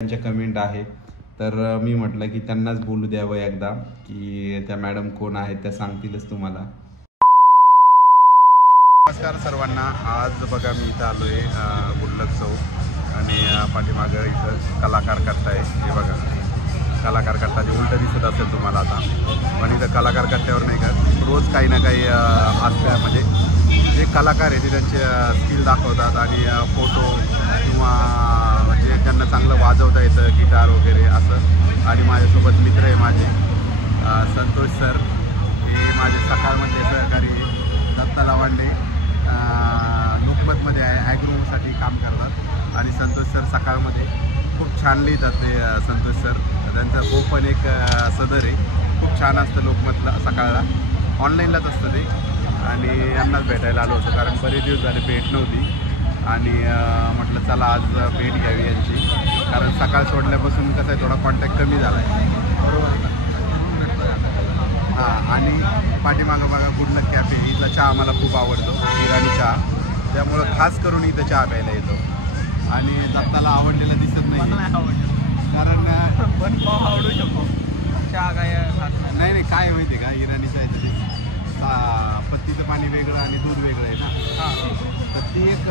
त्यांच्या कमेंट आहे, तर मी म्हटलं की त्यांनाच बोलू द्यावं एकदा की त्या मॅडम कोण आहेत त्या सांगतीलच तुम्हाला. नमस्कार सर्वांना. आज बघा मी इथं आलो आहे गुडलक चौक आणि पाठीमागं इथं कलाकार कट्टा आहे. हे बघा कलाकार कट्टा जे उलटं दिसत असेल तुम्हाला आता, पण इथं कलाकार कट्ट्यावर नाही का रोज काही ना काही असल्या म्हणजे जे कलाकार आहे ते त्यांचे स्किल दाखवतात आणि फोटो किंवा जे त्यांना चांगलं वाजवता येतं गिटार वगैरे असं. आणि माझ्यासोबत मित्र आहे माझे संतोष सर, हे माझे सकाळमध्ये सहकारी दत्ता लावांडे लोकमतमध्ये आहे, ॲग्रोसाठी काम करतात. आणि संतोष सर सकाळमध्ये खूप छान लिहितात ते संतोष सर, त्यांचं हो पण एक सदर आहे, खूप छान असतं लोकमतला सकाळला, ऑनलाईनलाच असतं ते. आणि यांनाच भेटायला आलो होतो कारण बरेच दिवस झाले भेट नव्हती आणि म्हटलं चला आज भेट घ्यावी यांची, कारण सकाळ सोडल्यापासून कसं आहे थोडा कॉन्टॅक्ट कमी झाला आहे. हां, आणि पाठीमागं बघा गुडलक कॅफे, इथला चहा मला खूप आवडतो, इराणी चहा, त्यामुळं खास करून इथं चहा प्यायला येतो. आणि दत्ताला आवडलेलं दिसत नाही कारण पण आवडू शकतो चहा काय नाही काय माहिती आहे का, इराणी चहा ते पत्तीचं पाणी वेगळं आणि दूध वेगळं आहे ना, तर ती एक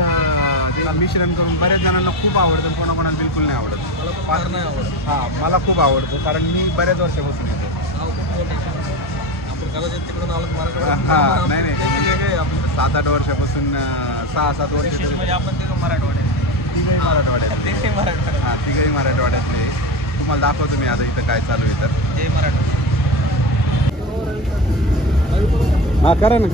ते मिश्रण करून बऱ्याच जणांना खूप आवडतं, कोणाकोणाला बिलकुल नाही आवडत. मला फार नाही आवडत. हां, मला खूप आवडतं कारण मी बऱ्याच वर्षापासून येतो. आपण कदाचित तिकडून आलो मराठवाड्यात. हां, नाही वेगळे आपण 7-8 वर्षापासून 6-7 वर्ष म्हणजे आपण तिकडं मराठवाड्यात, तिघही मराठवाड्यातले. हां, तिघही मराठवाड्यातले. तुम्हाला दाखवतो मी आता इथं काय चालू आहे तर. जय मराठवाडा. हां, करा ना.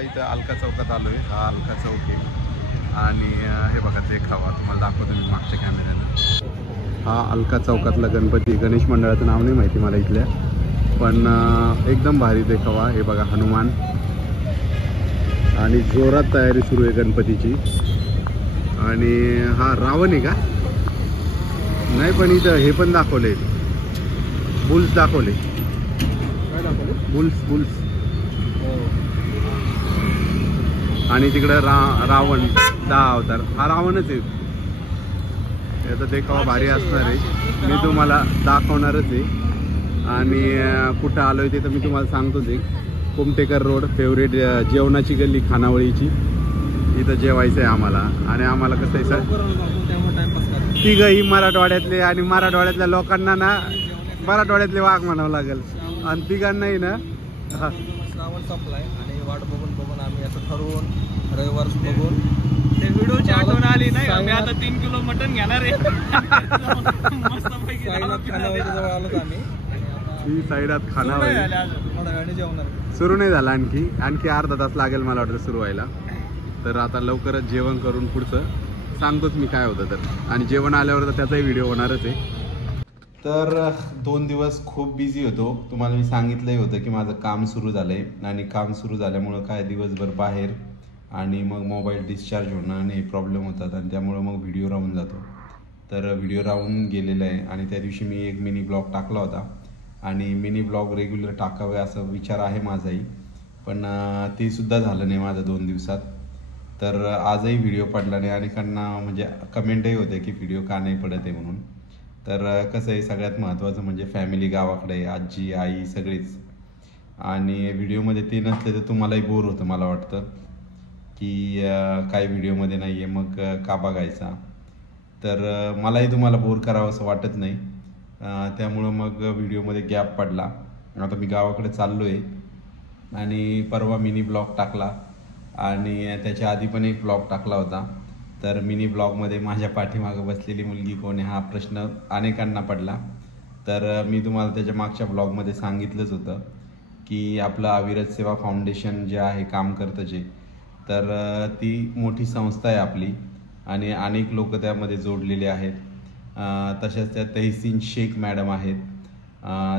इथं अलका चौकात आलो आहे, हा अलका चौक आहे. आणि हे बघा ते खावा, तुम्हाला दाखवतो मी मागच्या कॅमेऱ्यानं. हा अलका चौकातला गणपती, गणेश मंडळाचं नाव नाही माहिती मला इथल्या, पण एकदम भारी ते खावा. हे बघा हनुमान, आणि जोरात तयारी सुरू आहे गणपतीची. आणि हा रावण आहे का नाही, पण इथं हे पण दाखवले, बुल्स दाखवले, बुल्स. आणि तिकडं रावण 10 अवतार, हा रावणच आहे. याचा देखावा भारी असणार आहे, मी तुम्हाला दाखवणारच आहे. आणि कुठं आलो आहे ते तर मी तुम्हाला सांगतो. ते कुमटेकर रोड, फेवरेट जेवणाची गल्ली खानावळीची, इथं जेवायचं आहे आम्हाला. आणि आम्हाला कसं आहे सर, तिघही मराठवाड्यातले, आणि मराठवाड्यातल्या लोकांना ना मराठवाड्यातले वाघ म्हणावं लागेल, आणि तिघांनाही ना श्रावण संपलाय आणि वाट बघून आम्ही असं ठरवून रविवार बघून ते व्हिडिओची आठवण आली नाही. आम्ही आता 3 किलो मटण घेणार आहे. मस्तपैकी आलो आम्ही. ही साईडात खानावळी सुरू नाही झाला, आणखी अर्धा तास लागेल मला वाटतं सुरू व्हायला. तर आता लवकरच जेवण करून पुढचं सांगतोच मी काय होतं तर. आणि जेवण आल्यावर तर त्याचाही व्हिडिओ होणारच आहे. तर 2 दिवस खूप बिझी होतो, तुम्हाला मी सांगितलंही होतं की माझं काम सुरू झालं आहे. आणि काम सुरू झाल्यामुळं काय दिवसभर बाहेर, आणि मग मोबाईल डिस्चार्ज होणं आणि प्रॉब्लेम होतात, आणि त्यामुळं मग व्हिडिओ राहून जातो. तर व्हिडिओ राहून गेलेला आहे. आणि त्या दिवशी मी एक मिनी ब्लॉग टाकला होता, आणि मिनी ब्लॉग रेग्युलर टाकावे असा विचार आहे माझाही, पण ते सुद्धा झालं नाही माझं 2 दिवसात. तर आजही व्हिडिओ पडला नाही, आणि म्हणजे कमेंटही होते की व्हिडिओ का नाही पडत आहे म्हणून. तर कसं आहे, सगळ्यात महत्त्वाचं म्हणजे फॅमिली गावाकडे आहे, आजी आई सगळीच. आणि व्हिडिओमध्ये ते नसले तर तुम्हालाही बोर होतं मला वाटतं की काय व्हिडिओमध्ये नाही आहे, मग का बघायचा. तर मलाही तुम्हाला बोर करावं असं वाटत नाही, त्यामुळं मग व्हिडिओमध्ये गॅप पडला. आता मी गावाकडे चाललो आहे, आणि परवा मिनी ब्लॉग टाकला, आणि त्याच्या आधी पण एक ब्लॉग टाकला होता. तर मिनी ब्लॉगमध्ये माझ्या पाठीमागं बसलेली मुलगी कोण आहे हा प्रश्न अनेकांना पडला. तर मी तुम्हाला त्याच्या मागच्या ब्लॉगमध्ये सांगितलंच होतं की आपलं अविरत सेवा फाउंडेशन जे आहे काम करतं जे, तर ती मोठी संस्था आहे आपली. आणि अनेक लोक त्यामध्ये जोडलेले आहेत. तशाच त्या तहसीन शेख मॅडम आहेत.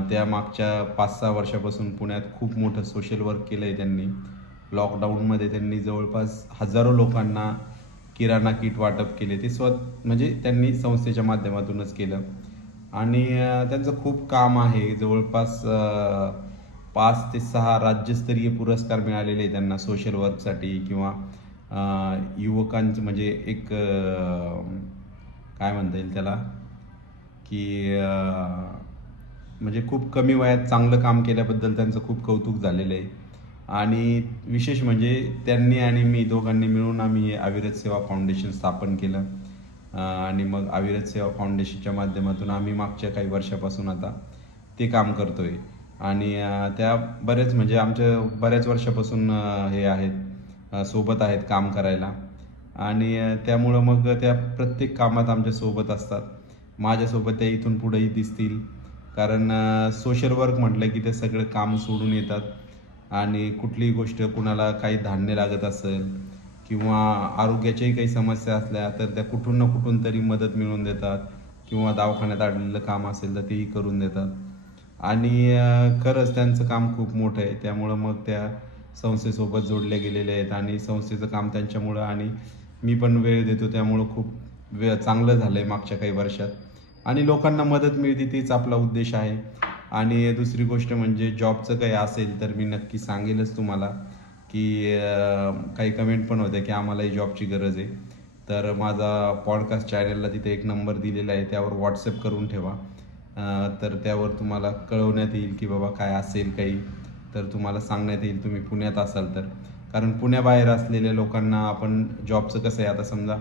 त्या मागच्या 5-6 वर्षापासून पुण्यात खूप मोठं सोशल वर्क केलं आहे त्यांनी. लॉकडाऊनमध्ये त्यांनी जवळपास हजारो लोकांना किराणा किट वाटप केले. ते म्हणजे त्यांनी संस्थेच्या माध्यमातूनच केलं. आणि त्यांचं खूप काम आहे. जवळपास 5 ते 6 राज्यस्तरीय पुरस्कार मिळालेले आहे त्यांना सोशल वर्कसाठी, किंवा युवकांचं म्हणजे एक काय म्हणता येईल त्याला, की म्हणजे खूप कमी वयात चांगलं काम केल्याबद्दल त्यांचं खूप कौतुक झालेलं आहे. आणि विशेष म्हणजे त्यांनी आणि मी दोघांनी मिळून आम्ही अविरत सेवा फाउंडेशन स्थापन केलं. आणि मग अविरत सेवा फाउंडेशनच्या माध्यमातून आम्ही मागच्या काही वर्षापासून आता ते काम करतोय. आणि त्या बऱ्याच वर्षापासून हे आहेत, सोबत आहेत काम करायला. आणि त्यामुळं मग त्या प्रत्येक कामात आमच्या सोबत असतात. माझ्यासोबत त्या इथून पुढेही दिसतील, कारण सोशल वर्क म्हटलं की ते सगळं काम सोडून येतात. आणि कुठलीही गोष्ट, कुणाला काही धान्य लागत असेल किंवा आरोग्याच्याही काही समस्या असल्या तर त्या कुठून ना कुठून तरी मदत मिळवून देतात, किंवा दवाखान्यात अडलेलं काम असेल तर तेही करून देतात. आणि खरंच त्यांचं काम खूप मोठं आहे. त्यामुळं मग त्या संस्थेसोबत जोडले गेलेले आहेत आणि संस्थेचं काम त्यांच्यामुळं, आणि मी पण वेळ देतो त्यामुळं खूप चांगलं झालं आहे मागच्या काही वर्षात. आणि लोकांना मदत मिळते, तीच आपला उद्देश आहे. आणि दुसरी गोष्ट म्हणजे जॉबचं काही असेल तर मी नक्की सांगेलच तुम्हाला, की काही कमेंट पण होते की आम्हालाही जॉबची गरज आहे. तर माझा पॉडकास्ट चॅनलला तिथे एक नंबर दिलेला आहे, त्यावर व्हॉट्सअप करून ठेवा. तर त्यावर तुम्हाला कळवण्यात येईल की बाबा काय असेल काही तर तुम्हाला सांगण्यात येईल, तुम्ही पुण्यात असाल तर. कारण पुण्याबाहेर असलेल्या लोकांना आपण जॉबचं कसं आहे, आता समजा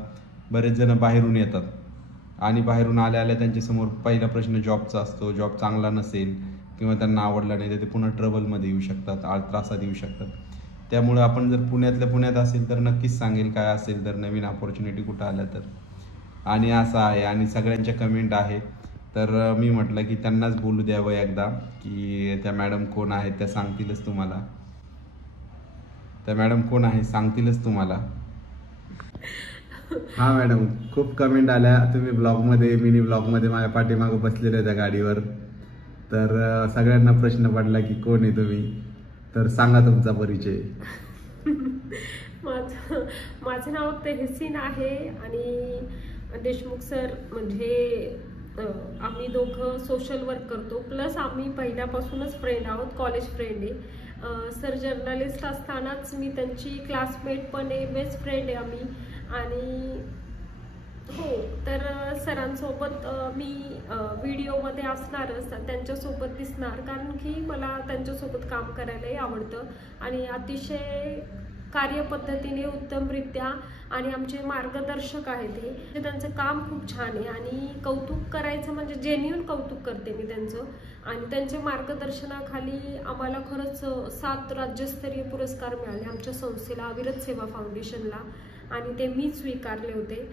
बरेच जण बाहेरून येतात आणि बाहेरून आल्या त्यांच्यासमोर पहिला प्रश्न जॉबचा असतो. जॉब चांगला नसेल किंवा त्यांना आवडला नाही तर ते पुन्हा ट्रबलमध्ये येऊ शकतात, त्रासात येऊ शकतात. त्यामुळे आपण जर पुण्यातल्या पुण्यात असेल तर नक्कीच सांगेल काय असेल तर नवीन अपॉर्च्युनिटी कुठं आल्या तर. आणि असं आहे. आणि सगळ्यांच्या कमेंट आहे, तर मी म्हटलं की त्यांनाच बोलू द्यावं एकदा, की त्या मॅडम कोण आहेत त्या सांगतीलच तुम्हाला. त्या मॅडम कोण आहे सांगतीलच तुम्हाला. हा मॅडम, खूप कमेंट आल्या. तुम्ही ब्लॉगमध्ये, मिनी ब्लॉगमध्ये माझ्या पाठीमागं बसलेल्या त्या गाडीवर. तर सगळ्यांना प्रश्न पडला की कोण आहे तुम्ही, तर सांगा तुमचा परिचय. माझं नाव तहसीन आहे आणि देशमुख सर म्हणजे आम्ही दोघं सोशल वर्क करतो. प्लस आम्ही पहिल्यापासूनच फ्रेंड आहोत, कॉलेज फ्रेंड आहे. सर जर्नलिस्ट असतानाच मी त्यांची क्लासमेट पण आहे, बेस्ट फ्रेंड आहे आम्ही. आणि हो, तर सरांसोबत मी व्हिडिओमध्ये असणारच, त्यांच्यासोबत दिसणार, कारण की मला त्यांच्यासोबत काम करायलाही आवडतं. आणि अतिशय कार्यपद्धतीने, उत्तमरित्या, आणि आमचे मार्गदर्शक आहेत हे. त्यांचं काम खूप छान आहे आणि कौतुक करायचं म्हणजे जेन्युइन कौतुक करते मी त्यांचं. आणि त्यांच्या मार्गदर्शनाखाली आम्हाला खरंच 7 राज्यस्तरीय पुरस्कार मिळाले आमच्या संस्थेला, अविरत सेवा फाउंडेशनला, आणि ते मी स्वीकारले होते.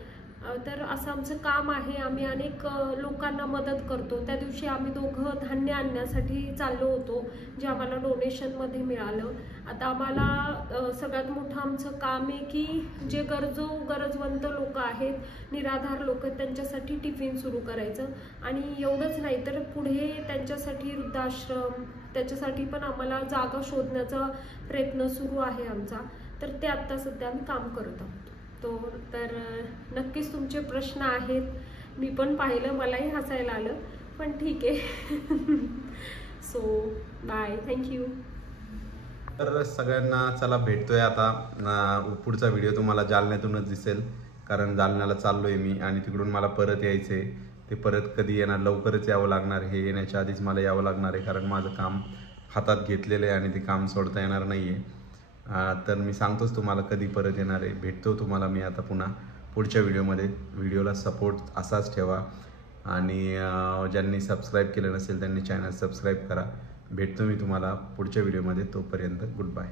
तर असं आमचं काम आहे. आम्ही अनेक लोकांना मदत करतो. त्या दिवशी आम्ही दोघं धान्य आणण्यासाठी चाललो होतो, जे आम्हाला डोनेशनमध्ये मिळालं. आता आम्हाला सगळ्यात मोठं आमचं काम आहे की जे गरजवंत लोक आहेत, निराधार लोक आहेत, त्यांच्यासाठी टिफिन सुरू करायचं. आणि एवढंच नाही तर पुढे त्यांच्यासाठी वृद्धाश्रम, त्याच्यासाठी पण आम्हाला जागा शोधण्याचा प्रयत्न सुरू आहे आमचा. तर ते आत्ता सध्या आम्ही काम करत आहोत. तर नक्कीच तुमचे प्रश्न आहेत, मी पण पाहिलं, मलाही हसायला आलं, पण ठीक आहे. So bye, thank you. तर सगळ्यांना चला भेटतोय आता. पुढचा व्हिडिओ तुम्हाला जालन्यातूनच दिसेल, कारण जालन्याला चाललोय मी आणि तिकडून मला परत यायचंय. ते परत कधी येणार, लवकरच यावं लागणार. हे येण्याच्या आधीच मला यावं लागणार आहे, कारण माझं काम हातात घेतलेलं आहे आणि ते काम सोडता येणार नाही आहे. तर मी सांगतोच तुम्हाला कधी परत येणार आहे. भेटतो तुम्हाला मी आता पुन्हा पुढच्या व्हिडिओमध्ये. व्हिडिओला सपोर्ट असाच ठेवा आणि ज्यांनी सबस्क्राईब केलं नसेल त्यांनी चॅनल सबस्क्राईब करा. भेटतो मी तुम्हाला पुढच्या व्हिडिओमध्ये. तोपर्यंत गुड बाय.